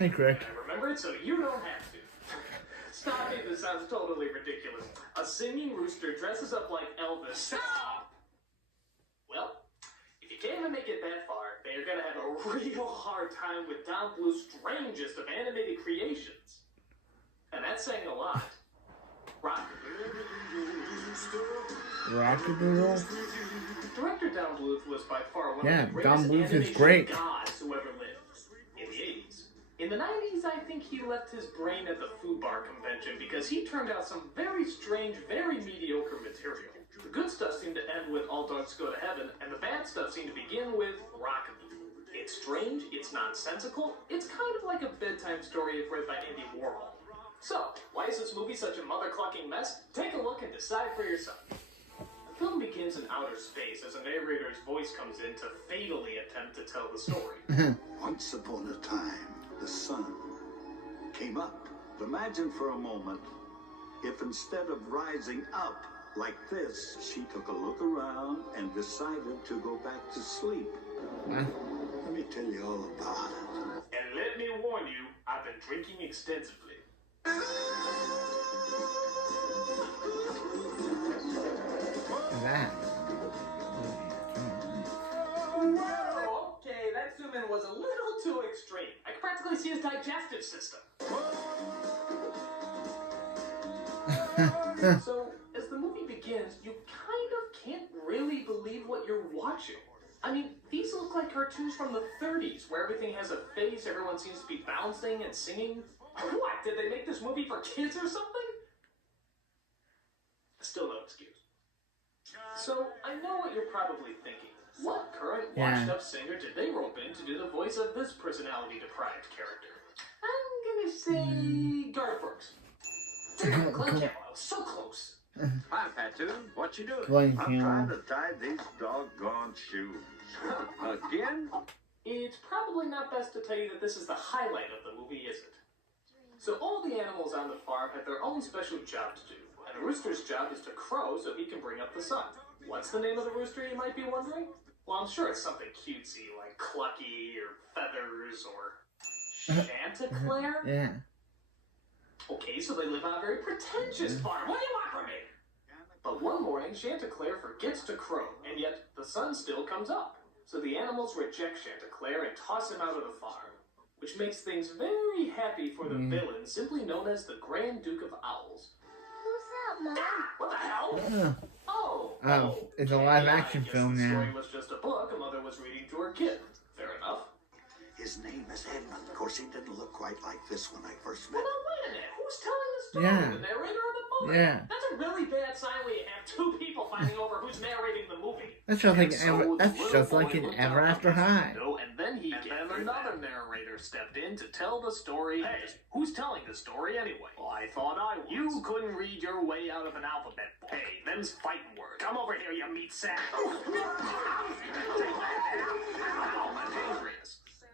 Hey, Greg. I remember it so you don't have to. Stop it, this sounds totally ridiculous. A singing rooster dresses up like Elvis. Stop! Well, if you can't even make it that far, then you're gonna have a real hard time with Don Bluth's strangest of animated creations. And that's saying a lot. Rockadoodle? Director Don Bluth was by far one Yeah, of the Don greatest Bluth is great. gods who ever lived. In the 80s. In the 90s, I think he left his brain at the Food Bar convention because he turned out some very strange, very mediocre material. The good stuff seemed to end with All Dogs Go to Heaven, and the bad stuff seemed to begin with Rockadoodle. It's strange, it's nonsensical, it's kind of like a bedtime story if read by Andy Warhol. So, why is this movie such a mother-clucking mess? Take a look and decide for yourself. The film begins in outer space as a narrator's voice comes in to fatally attempt to tell the story. Once upon a time, the sun came up. Imagine for a moment if instead of rising up like this, she took a look around and decided to go back to sleep. Let me tell you all about it. And let me warn you, I've been drinking extensively. That. Whoa, okay, that zoom in was a little too extreme. I could practically see his digestive system. So, as the movie begins, you kind of can't really believe what you're watching. I mean, these look like cartoons from the 30s, where everything has a face, everyone seems to be bouncing and singing. What, did they make this movie for kids or something? Still no excuse. So, I know what you're probably thinking. What current washed-up singer did they rope in to do the voice of this personality-deprived character? I'm gonna say Garth Brooks. Glenn Campbell, I was so close. Hi, Patu. What you doing? Glenn I'm Campbell. trying to tie these doggone shoes. Again? It's probably not best to tell you that this is the highlight of the movie, is it? So all the animals on the farm have their own special job to do, and the rooster's job is to crow so he can bring up the sun. What's the name of the rooster, you might be wondering? Well, I'm sure it's something cutesy like Clucky or Feathers or Chanticleer. Yeah. Okay, so they live on a very pretentious farm. What do you want from me? But one morning, Chanticleer forgets to crow, and yet the sun still comes up. So the animals reject Chanticleer and toss him out of the farm, which makes things very happy for the villain, simply known as the Grand Duke of Owls. Who's that, Mom? What the hell? Oh, it's a live-action I guess film the now. story was just a book a mother was reading to her kid. Fair enough. His name is Edwin. Of course, he didn't look quite like this when I first met Well, him. now, wait a minute. Who's telling the story? Yeah. The narrator or the movie? Yeah. That's a really bad sign when you have two people fighting over who's narrating the movie. That's just like And so that's the just little like boy an looked Ever out After of his High. window, and then another narrator stepped in to tell the story. Hey, who's telling the story anyway? Well, I thought I was. You couldn't read your way out of an alphabet book. Hey, them's fighting words. Come over here, you meat sack.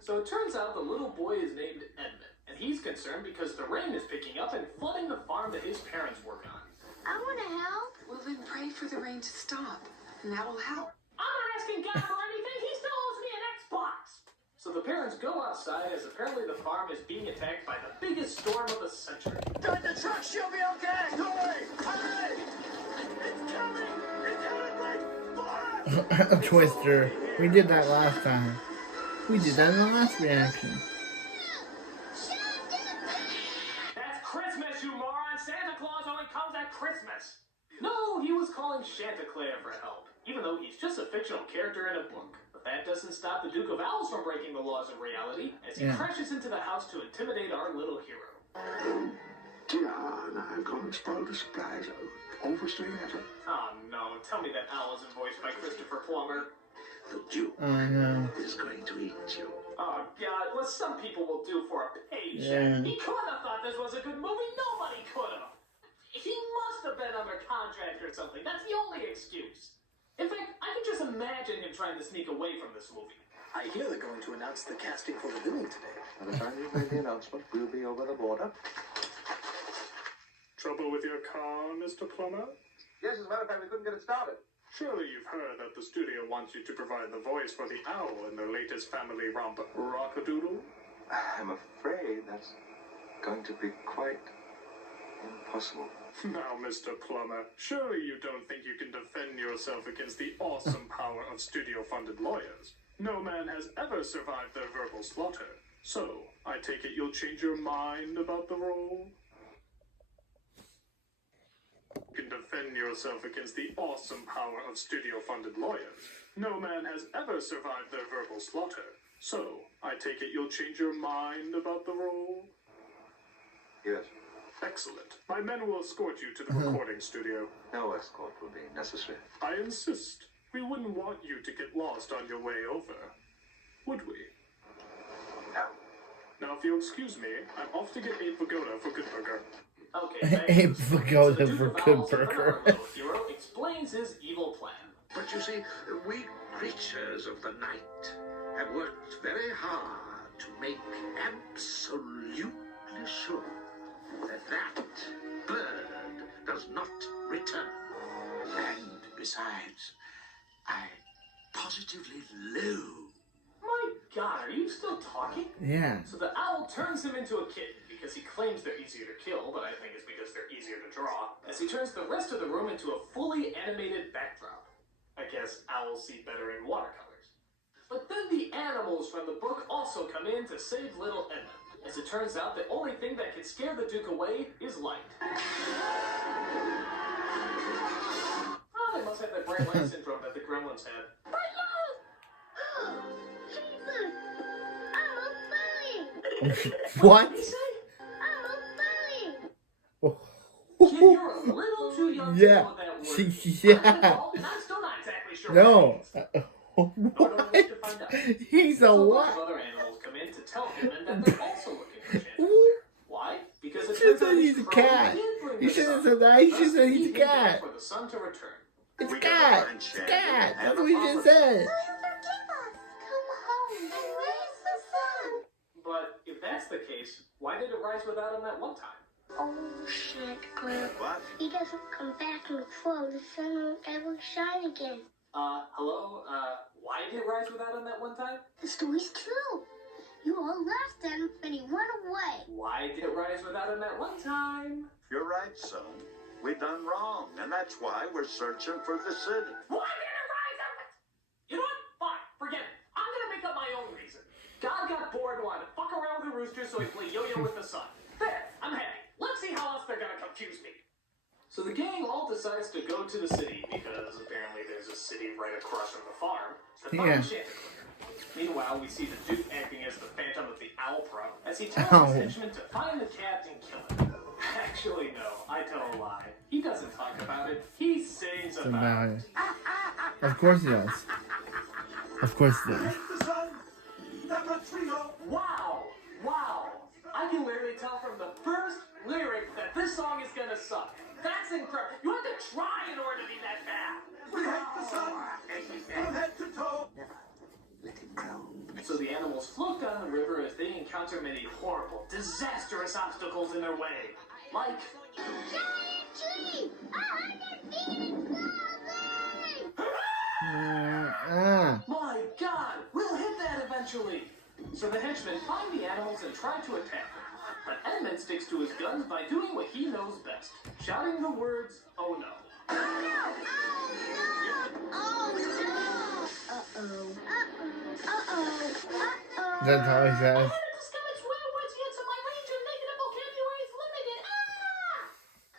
So it turns out the little boy is named Edwin, and he's concerned because the rain is picking up and flooding the farm that his parents work on. I want to help. Well, then pray for the rain to stop, and that will help. I'm not asking God for anything. He still owes me an Xbox. So the parents go outside as apparently the farm is being attacked by the biggest storm of the century. Drive the truck, she'll be okay! Hurry! Hurry! It's coming! It's headed right for us! A Twister. We did that last time. We did that in the last reaction. That's Christmas, you moron! Santa Claus only comes at Christmas! No, he was calling Chanticleer for help, even though he's just a fictional character in a book. But that doesn't stop the Duke of Owls from breaking the laws of reality, as he crashes into the house to intimidate our little hero. Dion, I've gone and spoiled the surprise. Overstaying at it. Oh no, tell me that owl isn't voiced by Christopher Plummer. The Duke Oh no. is going to eat you. Oh god, what some people will do for a paycheck. Yeah. He could have thought this was a good movie, nobody could have. He must have been under contract or something, that's the only excuse. In fact, I can just imagine him trying to sneak away from this movie. I hear they're going to announce the casting for the villain today. By the time you make the announcement, we'll be over the border. Trouble with your car, Mr. Plummer? Yes, as a matter of fact, we couldn't get it started. Surely you've heard that the studio wants you to provide the voice for the owl in their latest family romp, Rockadoodle? I'm afraid that's going to be quite impossible. Now, Mr. Plummer, surely you don't think you can defend yourself against the awesome power of studio-funded lawyers. No man has ever survived their verbal slaughter. So, I take it you'll change your mind about the role? You can defend yourself against the awesome power of studio-funded lawyers. No man has ever survived their verbal slaughter. So, I take it you'll change your mind about the role? Yes. Excellent. My men will escort you to the recording studio. No escort will be necessary. I insist. We wouldn't want you to get lost on your way over, would we? No. Now, if you'll excuse me, I'm off to get a pagoda for good burger. Okay, A thanks. pagoda So the for Duke of good Owls, burger. our little hero, explains his evil plan. But you see, we creatures of the night have worked very hard to make absolutely sure that bird does not return. And besides, I positively loathe. My God, are you still talking? Yeah. So the owl turns him into a kitten because he claims they're easier to kill, but I think it's because they're easier to draw, as he turns the rest of the room into a fully animated backdrop. I guess owls see better in watercolors. But then the animals from the book also come in to save little Edwin. As it turns out, the only thing that can scare the Duke away is light. Oh, they must have that bright light syndrome that the gremlins had. Jesus! I'm a bully! What? Did he say? I'm a bully! Kid, you're a little too young to Yeah. know that word. Yeah. I'm an adult, and I'm still not exactly sure No. what it means. Nor do I What? wish to find out. He's a So a bunch what? of other animals come in to tell him that they're also looking for Santa. Why? Because it You turns said out he's his a crow cat. did bring You the should have sun. said that. You Thus, should have said he he's a came back cat. for the sun to return. It's a We cat. got a It's a lunch, cat. and That's a what you just said. Will you forgive us? Come home and raise the sun! But if that's the case, why did it rise without him that one time? Oh, shit, Grandpa. What? He doesn't come back in the fall. The sun won't ever shine again. Hello? Why did it rise without him that one time? The story's true. You all laughed at him and he went away. Why did it rise without him that one time? You're right, son. We done wrong, and that's why we're searching for the city. Why did it rise up? You know what? Fine, forget it. I'm gonna make up my own reason. God got bored and wanted to fuck around with the rooster, so he played yo-yo with the sun. There, I'm happy. Let's see how else they're gonna confuse me. So the gang all decides to go to the city because apparently there's a city right across from the farm to find Chanticleer. Meanwhile, we see the Duke acting as the Phantom of the Owl Pro as he tells his henchmen to find the cat and kill it. Actually, no, I tell a lie. He doesn't talk about it. He sings about it. Of course he does. Of course he does. The sun, never trio. Wow! Wow! I can literally tell from the first lyric that this song is gonna suck. That's incredible. You have to try in order to be that bad. We hate the sun from head to toe. Never let him grow. So the animals float down the river as they encounter many horrible, disastrous obstacles in their way. Like... Giant tree! 100 feet My God! We'll hit that eventually! So the henchmen find the animals and try to attack them. But Edmund sticks to his guns by doing what he knows best. Shouting the words, "Oh no." Oh no! That's how he says.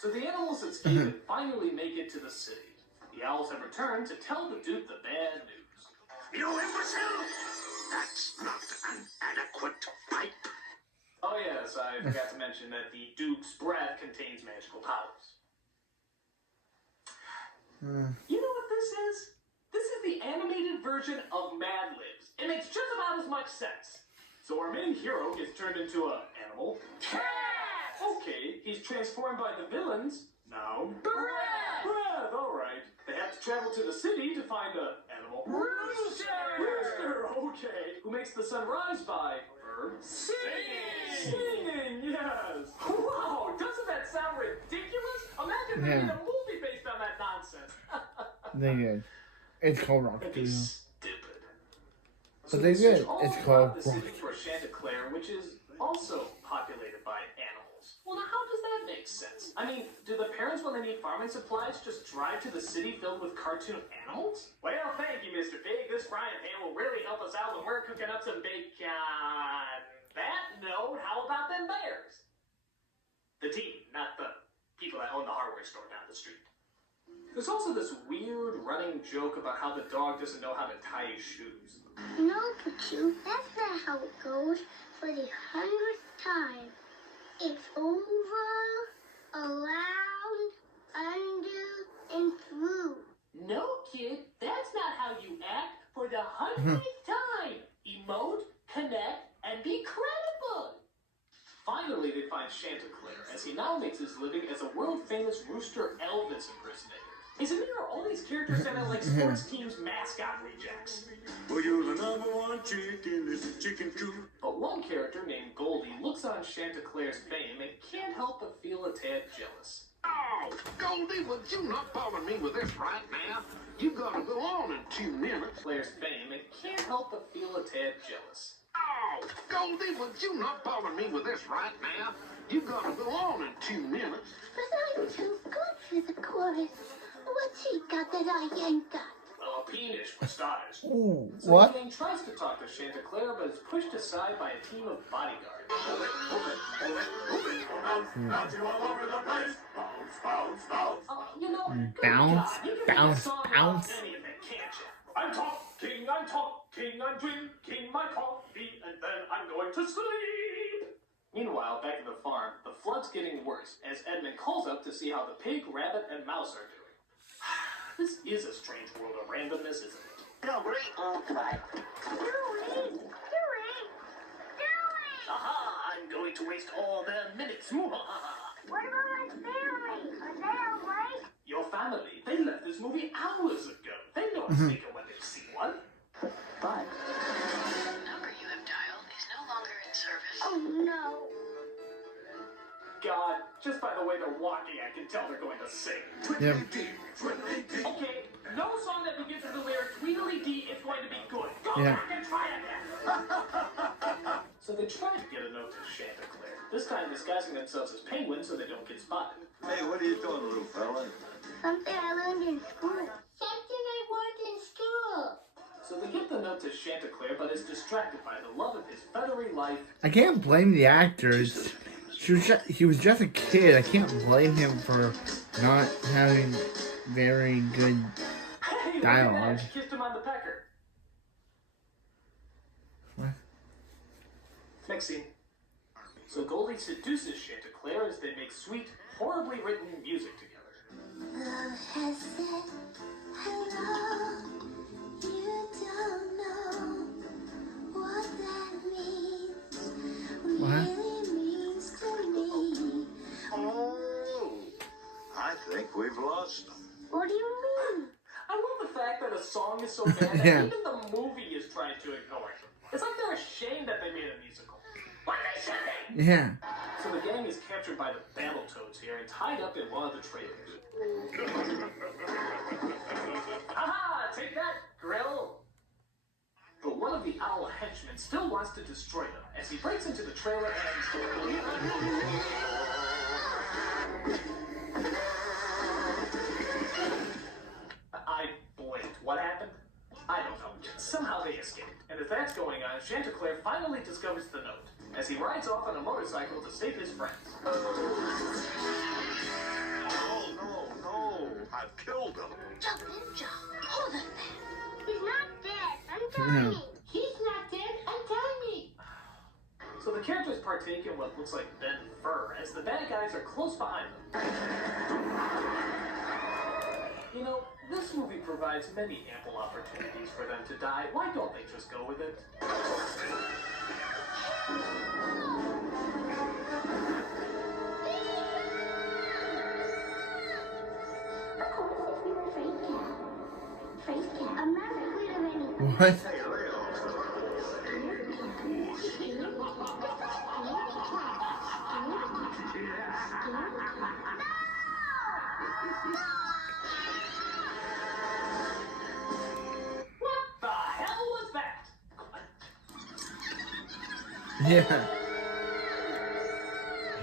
So the animals escape and finally make it to the city. The owls have returned to tell the Duke the bad news. You imbecile! That's not an adequate pipe. Oh yes, I forgot to mention that the Duke's breath contains magical powers. You know what this is? This is the animated version of Mad Libs. It makes just about as much sense. So our main hero gets turned into an animal. Cat! Okay, he's transformed by the villains. Now, breath! Breath, alright. They have to travel to the city to find an animal. Rooster! Rooster, okay. Who makes the sun rise by verb? Singing! Singing, yes! Wow, doesn't that sound ridiculous? Imagine they made a movie based on that nonsense. They did. It's called Rock That'd be Studio. stupid. But they did. It's called the city Rock. for Chanticleer Chanticleer, which is also populated by animals. Well, now how does that make sense? I mean, do the parents, when they need farming supplies, just drive to the city filled with cartoon animals? Well, thank you, Mr. Pig. This frying pan will really help us out when we're cooking up some bacon. That note, how about them bears? The team, not the people that own the hardware store down the street. There's also this weird running joke about how the dog doesn't know how to tie his shoes. No, Pikachu, that's not how it goes. For the 100th time, it's over, around, under, and through. No, kid, that's not how you act for the 100th time. Emote, connect, and be credible. Finally, they find Chanticleer, as he now makes his living as a world-famous Rooster Elvis impersonator. Isn't there all these characters that are like sports teams' mascot rejects? Well, you're the #1 chicken, this is chicken coop. But one character named Goldie looks on Chanticleer's fame and can't help but feel a tad jealous. Oh, Goldie, would you not bother me with this right now? You gotta go on in 2 minutes. Claire's fame and can't help but feel a tad jealous. Oh, Goldie, would you not bother me with this right now? You gotta go on in 2 minutes. But I'm too good for the chorus. What's he got that I ain't got? Well, a penis for starters. Ooh, So what? the king tries to talk to Chanticleer, but is pushed aside by a team of bodyguards. Bounce you all over the place. Bounce, bounce, bounce. You know, good Bounce, God, you can bounce, make a song bounce. about any of it, can't you? I'm talking, I'm drinking my coffee, and then I'm going to sleep. Meanwhile, back at the farm, the flood's getting worse as Edwin calls up to see how the pig, rabbit, and mouse are doing. This is a strange world of randomness, isn't it? Aha! I'm going to waste all their minutes. What about my family? Are they alright? Your family, they left this movie hours ago. They know a speaker when they see one. But the number you have dialed is no longer in service. Oh no. God, just by the way they're walking, I can tell they're going to sing. Yeah. Okay, no song that begins with the lyric Tweedledee is going to be good. Go Yeah. back and try again. So they try to get a note to Chanticleer, this time disguising themselves as penguins so they don't get spotted. Hey, what are you doing, little fella? Something I learned in school. Something I learned in school. So they get the note to Chanticleer, but is distracted by the love of his feathery life. I can't blame the actors. He was just a kid. I can't blame him for not having very good Hey, look at dialogue. that, she kissed him on the pecker. What? Next scene. So Goldie seduces Chanticleer as they make sweet, horribly written music together. Love has said hello. You don't know what that means. What? Really means to me. Oh, I think we've lost them. What do you mean? I love the fact that a song is so bad that Yeah. even the movie is trying to ignore it. It's like they're ashamed that they made a musical. What are they saying? Yeah. So the gang is captured by the Battletoads here and tied up in one of the trailers. Haha! Take that, Grill! But one of the owl henchmen still wants to destroy them as he breaks into the trailer and... I blinked. What happened? I don't know. Somehow they escaped. And as that's going on, Chanticleer finally discovers the note as he rides off on a motorcycle to save his friends. Oh, no. I've killed them. Jump in, John. Hold it there. He's not dead. Untie me. He's not dead. Untie me. So the characters partake in what looks like bent fur as the bad guys are close behind them. You know, this movie provides many ample opportunities for them to die. Why don't they just go with it? Of course, if you're afraid cat. Afraid cat. I'm not afraid of anything. What? Hey, Leo. What the hell was that? Yeah.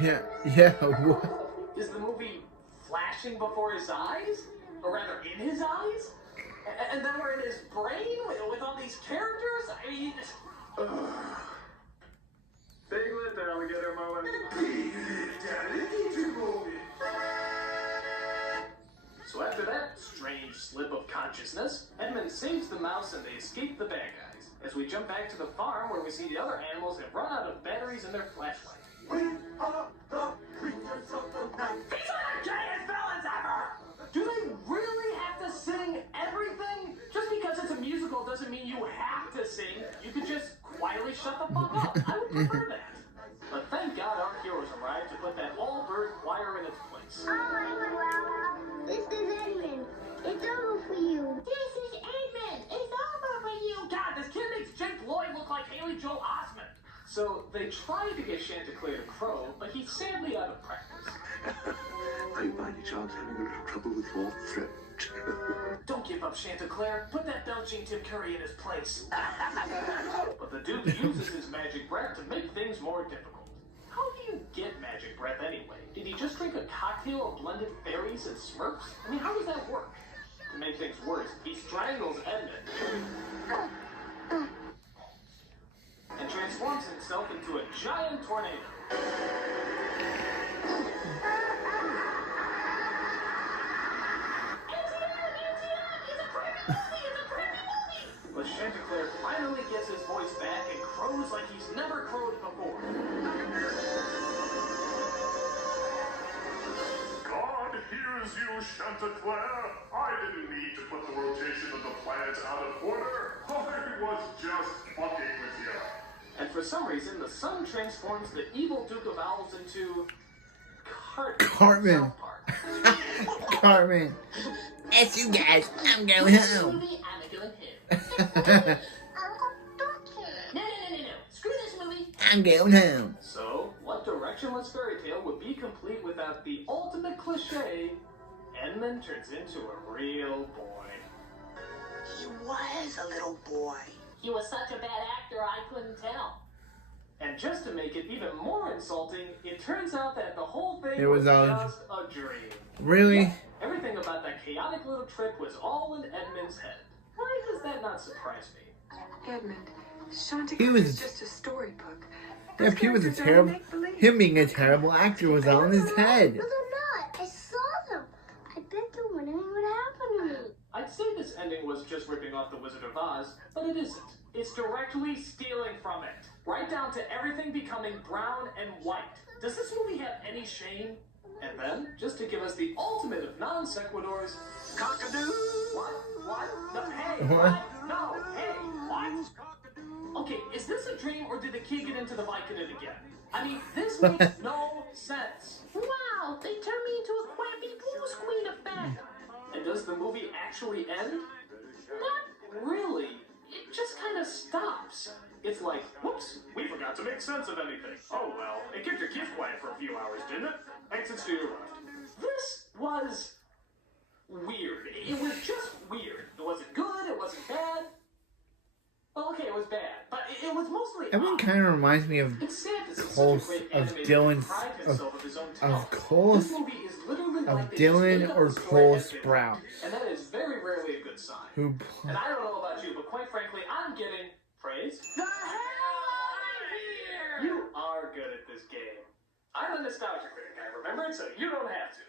Yeah, what? Is the movie flashing before his eyes? Or rather, in his eyes? And then we're in his brain with all these characters? I mean... Piglet, the alligator moment. So after that strange slip of consciousness, Edmund saves the mouse and they escape the bad guys. As we jump back to the farm where we see the other animals have run out of batteries in their flashlight. We are the creatures of the night. These are the gayest villains ever! Do they really have to sing everything? Just because it's a musical doesn't mean you have to sing. You could just quietly shut the fuck up. I would prefer that. But thank God our heroes arrived to put that all-bird choir in its place. Oh, this is Edmund. It's over for you. This is Edmund. It's over for you. God, this kid makes Jake Lloyd look like Haley Joel Osment. So they tried to get Chanticleer to crow, but he's sadly out of practice. Are you by any chance having a little trouble with your throat? Don't give up, Chanticleer. Put that belching Tim Curry in his place. But the Duke uses his magic breath to make things more difficult. How do you get magic breath anyway? Did he just drink a cocktail of blended fairies and Smurfs? I mean, how does that work? To make things worse, he strangles Edmund and transforms himself into a giant tornado. But Chanticleer finally gets his voice back and crows like he's never crowed before. God hears you, Chanticleer. I didn't need to put the rotation of the planets out of order. I was just fucking with you. And for some reason, the sun transforms the evil Duke of Owls into Cartman. Cartman. That's you guys. I'm going home. I'm going home. No. Screw this movie. I'm going home. So, what directionless fairy tale would be complete without the ultimate cliche? Edmund turns into a real boy. He was a little boy. He was such a bad actor, I couldn't tell. And just to make it even more insulting, it turns out that the whole thing was just a dream. Really? Yeah, everything about that chaotic little trip was all in Edmund's head. Why does that not surprise me? Edmund, Chanticleer is just a storybook. Yeah, he was a terrible. Him being a terrible actor was all in his head. No, they're not. I saw them. I bet they're wondering what happened to me. I'd say this ending was just ripping off The Wizard of Oz, but it isn't. It's directly stealing from it. Right down to everything becoming brown and white. Does this movie have any shame? And then, just to give us the ultimate of non sequiturs, cockadoo! What? No, hey, what? No, hey, what? Okay, is this a dream or did the kid get into the Vicodin again? I mean, this makes no sense. Wow, they turned me into a crappy blues queen effect. And does the movie actually end? Not really. It just kind of stops. It's like, whoops, we forgot to make sense of anything. Oh well, it kept your kids quiet for a few hours, didn't it? Exits to your left. This was weird. It was just weird. It wasn't good, it wasn't bad. Well, okay, it was bad, but it was mostly Everyone kind of reminds me of Dylan or Cole Sprouse. And that is very rarely a good sign. And I don't know about you, but quite frankly, I'm getting praise. The hell out of here! You are good at this game. I'm a nostalgia critic, I remember it, so you don't have to.